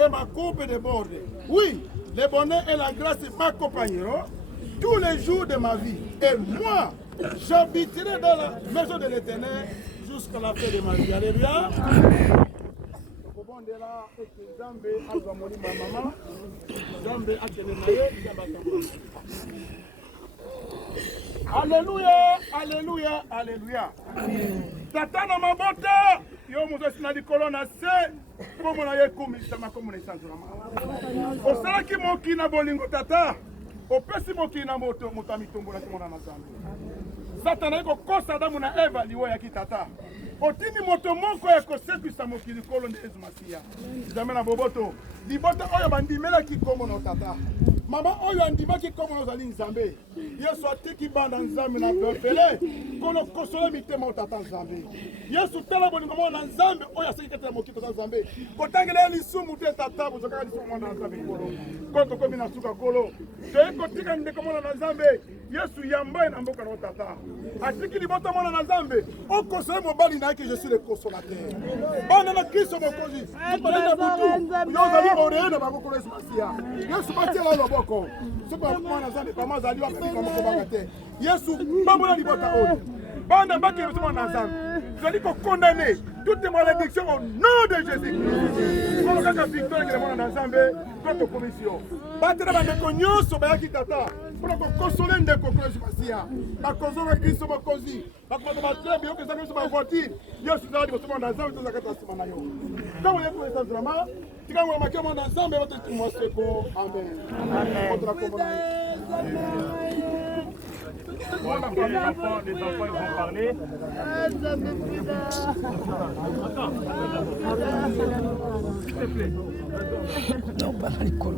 et ma coupe déborde. Oui, le bonheur et la grâce m'accompagneront tous les jours de ma vie. Et moi, j'habiterai dans la maison de l'Éternel jusqu'à la fin de ma vie. Alléluia. Alléluia, alléluia, alléluia. Tata na mabota, yo mozesi na likolo na se, komo na ye kumisama komo na isanzulama. Osalaki moki na bolingo tata, opesi moki na moto mitombo na kimona na Nzambe. Satana yeko kosa Adamu na Eva liwo ya kitata. Otini moto moko ya kosekisa moki likolo nde Yesu Masiya. Nzambe na boboto, libota oyo bandimela kikomo na tata. Mama oyo andimaki komo na ozali Nzambe. Yesu atiki banda Nzambe na befele, kono kosola mitema otata Nzambe. Yesu tala bolingo mwana na Nzambe oyo aseki kete moki tata Nzambe. Kotangela lisumu te tata bozokaka lisumu mwana na Nzambe kolo. Koto komi na suka kolo. Toye kotika ndeko mwana na Nzambe. Yesu yambaye na mboka na tata. Atiki libota mwana na Nzambe. Okosole mobali na yake je suis le consolateur. Bana na Kristo mokozi. Tubalenda butu. Yozali oreye na bakoko Yesu Masiya. Yesu batia la loboko. Soba mwana Nzambe pama zali wa pika moko bakate. Yesu bamola libota oyo. Bana baki Yesu mwana Nzambe. Vous allez condamner toutes les malédictions au nom de Jésus-Christ. Pour le cas de victoire que le monde dans Zambé, contre commission. Battre la mécognon sur Bayaki Tata. Pour consoler des cocos de Masia. La cause de Christ m'a causé. La cause de ma très bien que ça me soit voiture. Yo suis allé au monde dans Zambé, tout ça que ça m'a yo. Quand vous êtes pour les entraînements, tu vas remarquer mon dans Zambé, votre tout moi c'est bon. Amen. Voilà, les enfants ils vont parler. S'il te plaît. Non, pas dans les cols.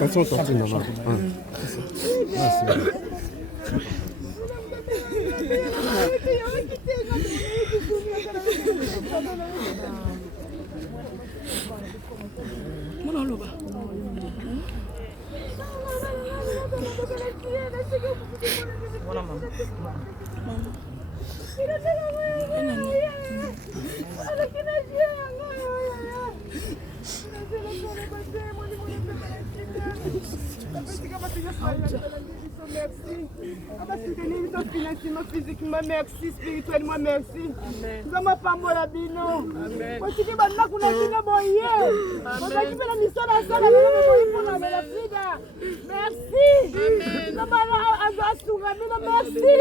Attention, sortie, maman. Merci spirituellement, merci. Nous avons pas moi la bino. Aussi que maintenant qu'on a bino boyé. On va qui fait la mission la salle pour la merci. Nous avons à merci.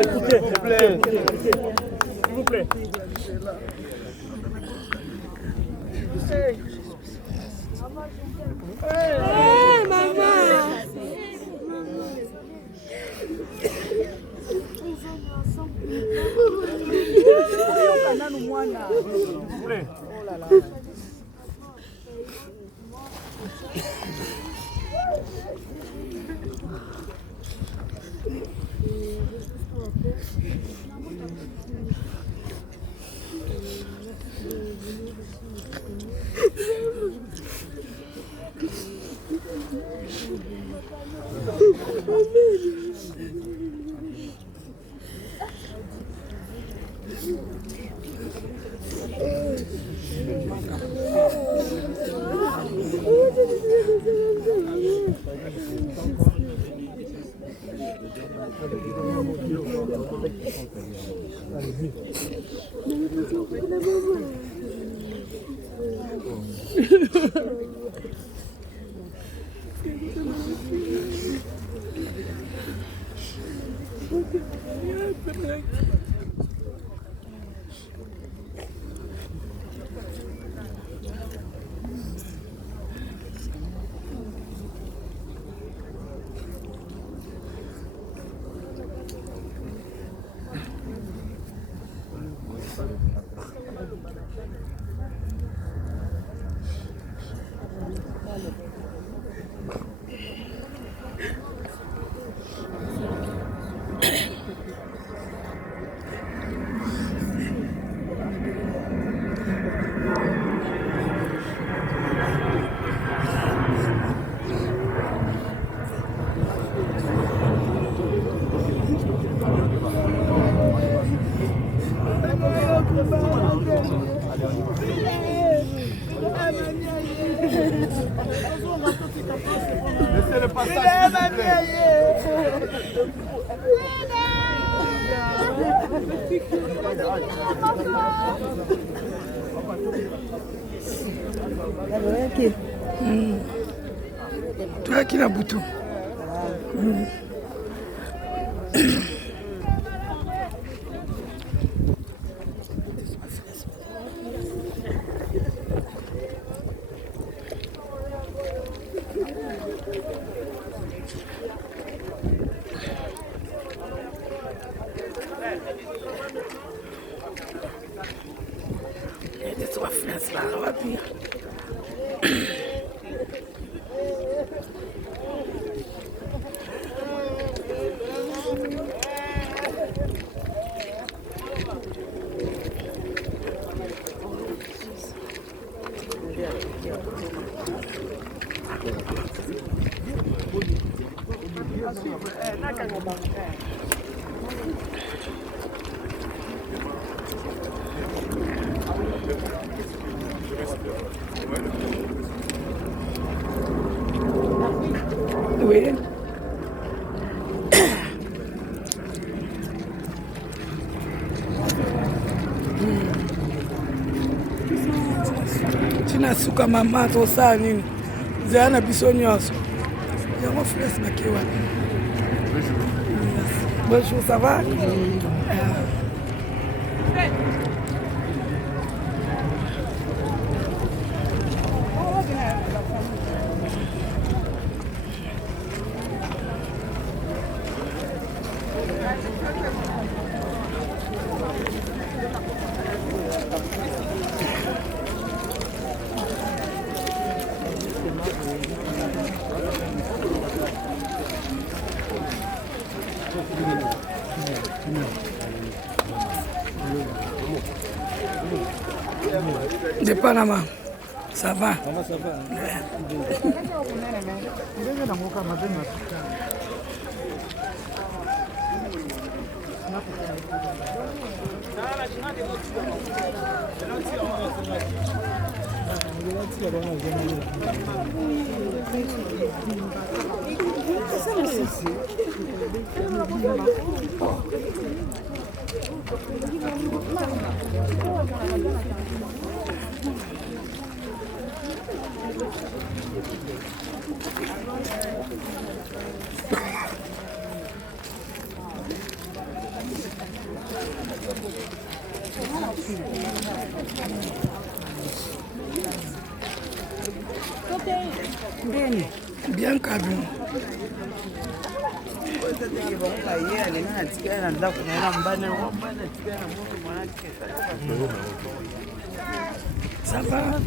Écoutez, s'il vous plaît. S'il vous plaît. Hey, maman. Laissez le passage, s'il vous plaît. Toi qui l'as bouton. Oui. Tinasuka mama tosala nini zaya na biso nyonso yango frese bake wapi. Bonjour, ça va? De Panama, ça va? Ça va. Bien, Kabin. Ça va?